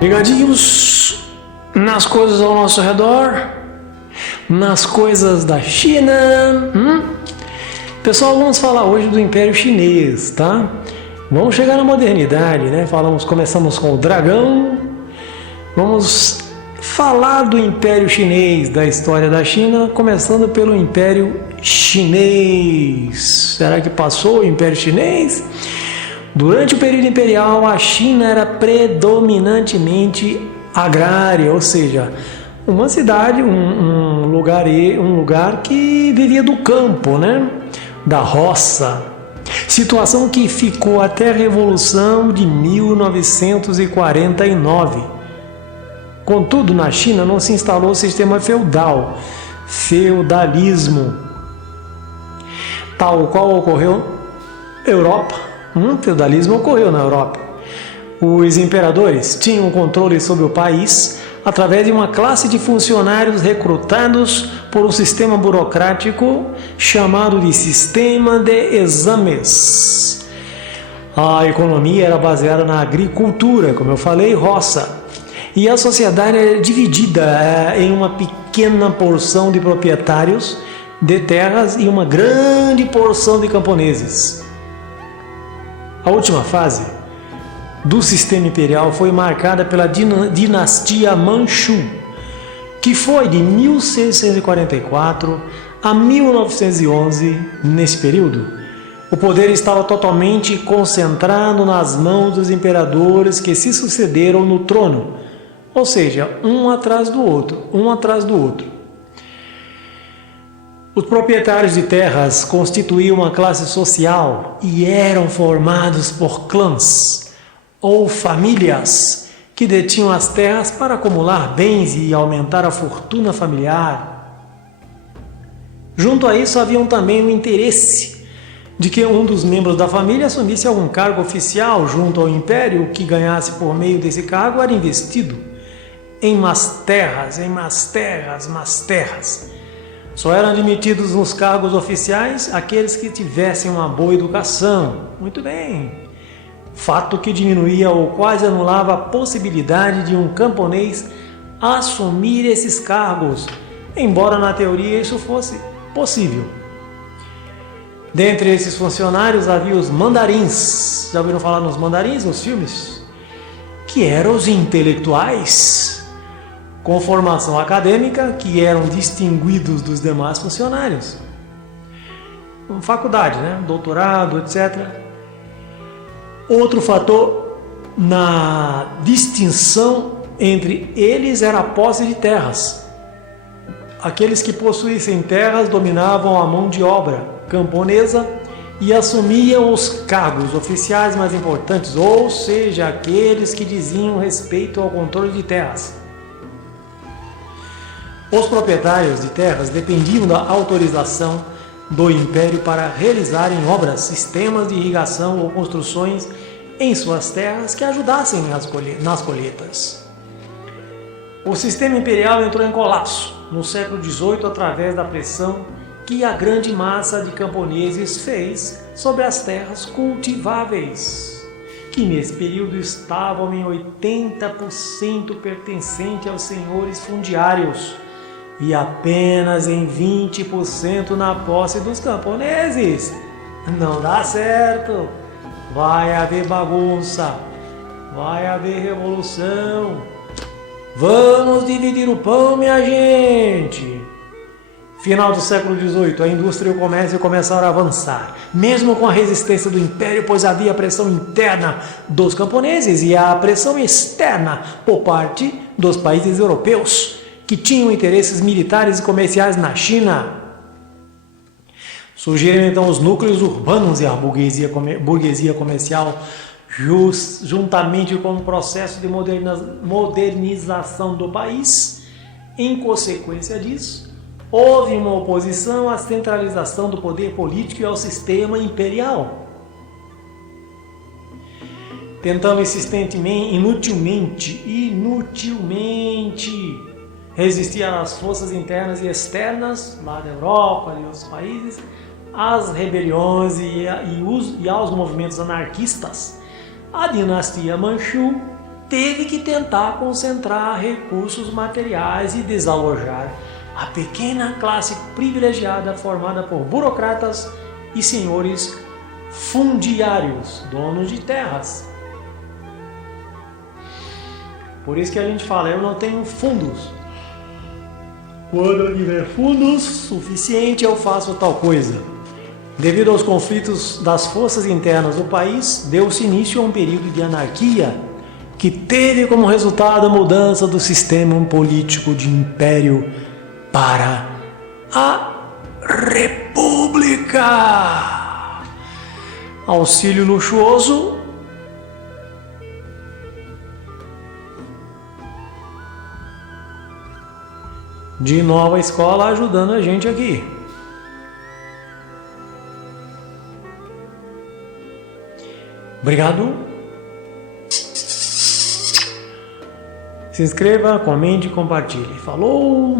Ligadinhos nas coisas ao nosso redor, nas coisas da China. Pessoal, vamos falar hoje do Império Chinês, tá? Vamos chegar na modernidade, né? Começamos com o dragão. Vamos falar do Império Chinês, da história da China, começando pelo Império Chinês. Será que passou o Império Chinês? Durante o período imperial, a China era predominantemente agrária, ou seja, uma cidade, um lugar que vivia do campo, né? Da roça. Situação que ficou até a Revolução de 1949. Contudo, na China não se instalou o sistema feudalismo, tal qual ocorreu na Europa. Feudalismo ocorreu na Europa. Os imperadores tinham controle sobre o país através de uma classe de funcionários recrutados por um sistema burocrático chamado de sistema de exames. A economia era baseada na agricultura, como eu falei, roça. E a sociedade era dividida em uma pequena porção de proprietários de terras e uma grande porção de camponeses. A última fase do sistema imperial foi marcada pela dinastia Manchu, que foi de 1644 a 1911. Nesse período, o poder estava totalmente concentrado nas mãos dos imperadores que se sucederam no trono, ou seja, um atrás do outro. Os proprietários de terras constituíam uma classe social e eram formados por clãs ou famílias que detinham as terras para acumular bens e aumentar a fortuna familiar. Junto a isso, havia também o interesse de que um dos membros da família assumisse algum cargo oficial junto ao império. O que ganhasse por meio desse cargo era investido em más terras. Só eram admitidos nos cargos oficiais aqueles que tivessem uma boa educação. Muito bem. Fato que diminuía ou quase anulava a possibilidade de um camponês assumir esses cargos, embora na teoria isso fosse possível. Dentre esses funcionários havia os mandarins. Já ouviram falar nos mandarins, nos filmes? Que eram os intelectuais com formação acadêmica, que eram distinguidos dos demais funcionários. Faculdade, né? Doutorado, etc. Outro fator na distinção entre eles era a posse de terras. Aqueles que possuíssem terras dominavam a mão de obra camponesa e assumiam os cargos oficiais mais importantes, ou seja, aqueles que diziam respeito ao controle de terras. Os proprietários de terras dependiam da autorização do império para realizarem obras, sistemas de irrigação ou construções em suas terras que ajudassem nas colheitas. O sistema imperial entrou em colapso no século XVIII através da pressão que a grande massa de camponeses fez sobre as terras cultiváveis, que nesse período estavam em 80% pertencente aos senhores fundiários e apenas em 20% na posse dos camponeses. Não dá certo. Vai haver bagunça. Vai haver revolução. Vamos dividir o pão, minha gente. Final do século XVIII, a indústria e o comércio começaram a avançar, mesmo com a resistência do império, pois havia a pressão interna dos camponeses e a pressão externa por parte dos países europeus, que tinham interesses militares e comerciais na China. Surgiram então os núcleos urbanos e a burguesia comercial, juntamente com o processo de modernização do país. Em consequência disso, houve uma oposição à centralização do poder político e ao sistema imperial. Tentando inutilmente resistir às forças internas e externas, lá da Europa e outros países, às rebeliões e aos movimentos anarquistas, a dinastia Manchu teve que tentar concentrar recursos materiais e desalojar a pequena classe privilegiada formada por burocratas e senhores fundiários, donos de terras. Por isso que a gente fala, eu não tenho fundos. Quando eu tiver fundos suficiente, eu faço tal coisa. Devido aos conflitos das forças internas do país, deu-se início a um período de anarquia que teve como resultado a mudança do sistema político de império para a república. Auxílio luxuoso. De Nova Escola ajudando a gente aqui. Obrigado. Se inscreva, comente e compartilhe. Falou!